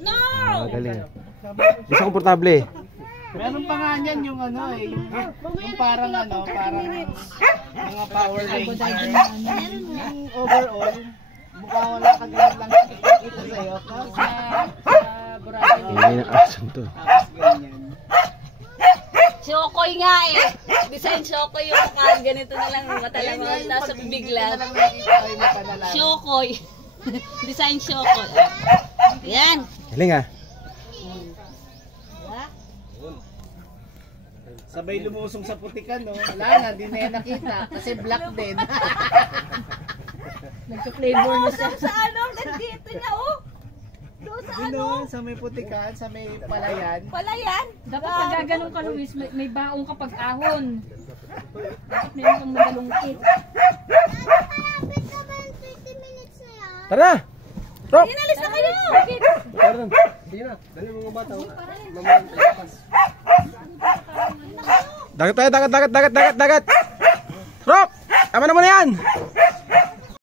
No! Galing. Di sa komportable. Meron pa nga niyan yung ano eh, yung parang ano, parang mga Power Rangers. Yung overall, mukha wala ka ganun lang ito sa'yo. Sa Boracay. Hindi na action to. Tapos ganyan. Shokoy nga eh. Design Shokoy yung mukha. Ganito na lang mata lang. Tapos bigla. Shokoy. Design Shokoy. Yan. Galing ah. Sabay lumusong sa putikan, no? Wala na, hindi na yan nakita. Kasi black din. Nagka-flavor na siya. Sa ano? Nandito na oh. Doon sa ano? Sa may putikan, sa may palayan. Palayan. Dapat nagaganong ka, Luis. May baong kapag ahon. Dapat meron kang madalungkit. Tara na! Rock! Inalis na kayo! Tara na. Hindi na, dali mga bata. Dagat tayo, dagat! Rock! Ama na mo na yan!